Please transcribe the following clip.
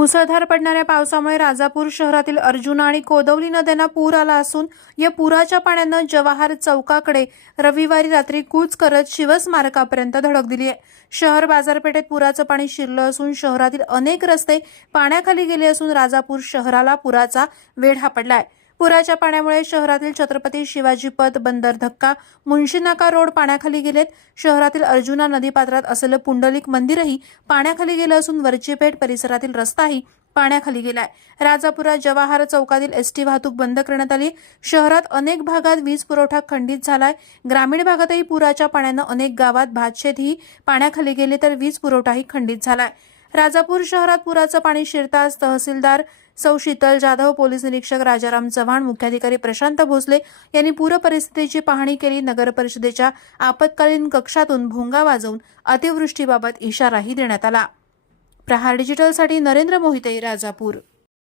मुसळधार पडणाऱ्या पावसामुळे राजापूर शहरातील अर्जुना आणि कोदवली नद्यांना पूर आला असून या पुराच्या पाण्यानं जवाहर चौकाकडे रविवारी रात्री कूच करत शिवस्मारकापर्यंत धडक दिली आहे. शहर बाजारपेठेत पुराचं पाणी शिरलं असून शहरातील अनेक रस्ते पाण्याखाली गेले असून राजापूर शहराला पुराचा वेढा आहे पुराच्या पाण्यामुळे शहरातील छत्रपती शिवाजी पथ बंदर धक्का मुंशीनाका रोड पाण्याखाली गेलेत. शहरातील अर्जुना नदीपात्रात असलेलं पुंडलिक मंदिरही पाण्याखाली गेलं असून वरचीपेठ परिसरातील रस्ताही पाण्याखाली गेलाय. राजापुरात जवाहर चौकातील एसटी वाहतूक बंद करण्यात आली. शहरात अनेक भागात वीज पुरवठा खंडित झालाय. ग्रामीण भागातही पुराच्या पाण्यानं अनेक गावात भातशेतही पाण्याखाली गेले तर वीज पुरवठाही खंडित झालाय. राजापूर शहरात पुराचं पाणी शिरताच तहसीलदार सौ शीतल जाधव पोलीस निरीक्षक राजाराम चव्हाण मुख्याधिकारी प्रशांत भोसले यांनी पूर परिस्थितीची पाहणी केली. नगर परिषदेच्या आपत्कालीन कक्षातून भोंगा वाजवून अतिवृष्टीबाबत इशाराही देण्यात आला. प्रहार डिजिटलसाठी नरेंद्र मोहिते राजापूर.